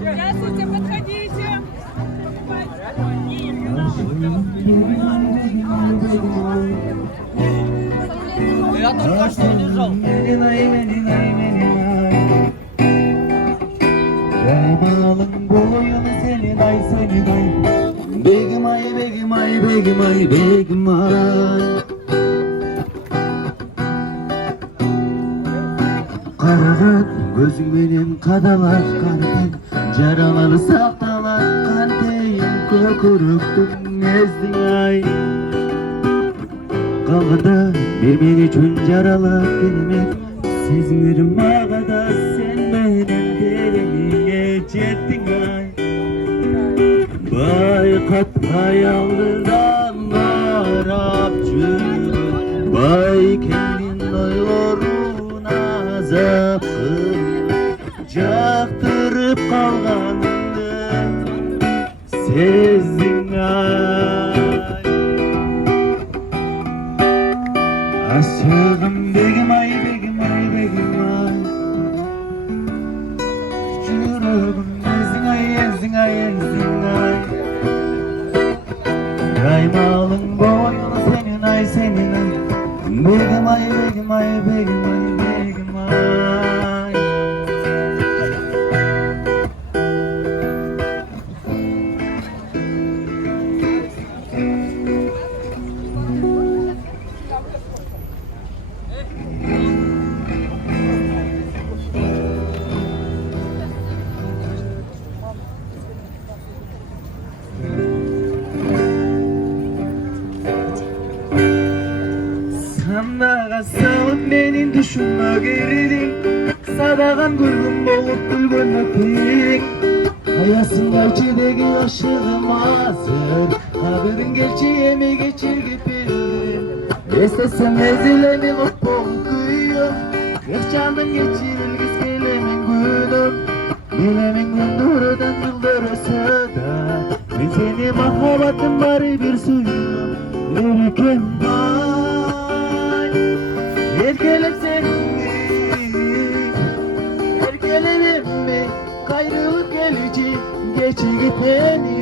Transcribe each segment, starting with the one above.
Здравствуйте, подходите. Я только что лежал. Daymalın boyunu senin ay senin ay. Begim ay begim ay begim ay begim ay. Karagat gözün benim kadalak kanten. Caraları saptalak kanteyin kokuruktum nezdin ay. Kalkıda bir men üçün jaralak kelimek. Sezgirim ağada sen benim derine jettin ay. Baykat hayalından varap жүрүп. Bay kendin oylaruna zakın. Jaktırıp kalganыңды sezdin ay. Aşığım begim ay begim ay begim ay. Yüreğim ezin ay ezin ay ezin ay. Daymalın boyunu senin ay senin ay. Begim ay begim ay begim ay begim ay. Sandağa sağıp menin düşünme girdin. Sadagan gülüm bolup gülgün öpün. Hayasın içideki aşığım hazır. Haberin gelçi yemi geçirgip bildim. Estesem ezilemi futbol kıyım. Kırçanın geçirilgis gelemin gülüm. Bilemin gündürüden yıldırısı da. Ben seni mahabatın bari bir suyum. Yürükem var. Erkelep seni, erkelemem mi? Gayrılık gelici, geçi gitmeni.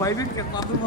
భయపెట్టి మాత్రం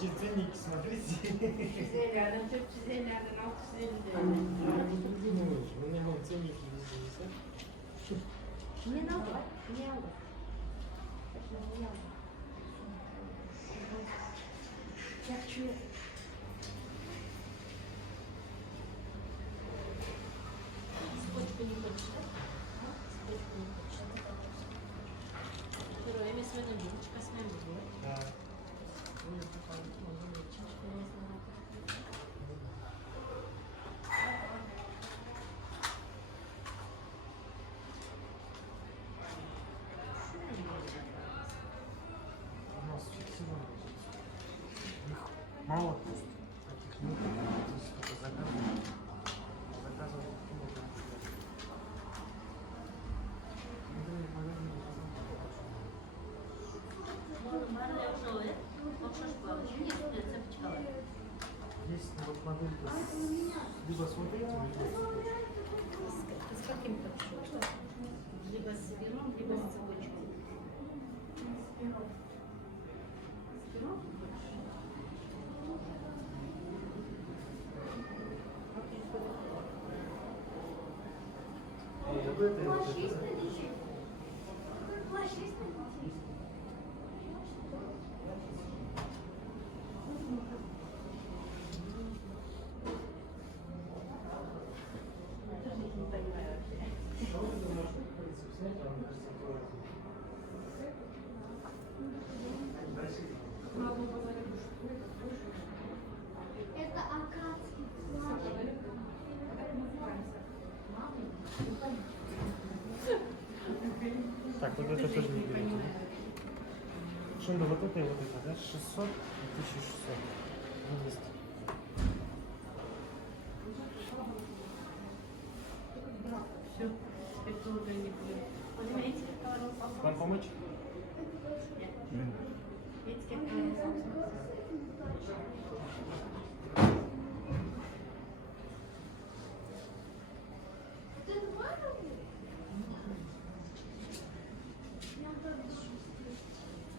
Значит, ценники, смотрите. Çizelerden, Türk çizelerden, alt çizelerden. Думаешь, у меня вон ценники везде висят. Ne aldı? Ne aldı? Ne aldı? Yakıyor. Цепочку не хочешь, да? Цепочку не хочешь. Второе место на девочка с нами будет. Да. У нас фиксировано. Их мало просто. Таких нет. Здесь только заказывают. Заказывают много. Барлы ошолы, окшош балыш, не цепочка. Есть вот моделька либо с вот этим, либо с этим. С каким капюшоном? Либо с пером, либо с цепочкой. И вот это, и вот это. Это акадский флаг. Так, вот это тоже не берите. Шина, вот это и вот это, да? 600 и 1600. Вместе. Все, теперь тоже не будет. Понимаете, как колоссал? Вам помочь? Видите, как колоссал? Ты добавил?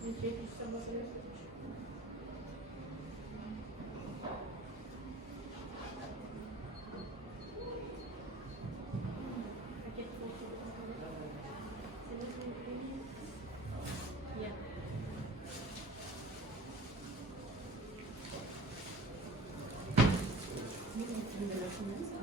Не трепись, сама залезла. Пакет Нет. Видите, не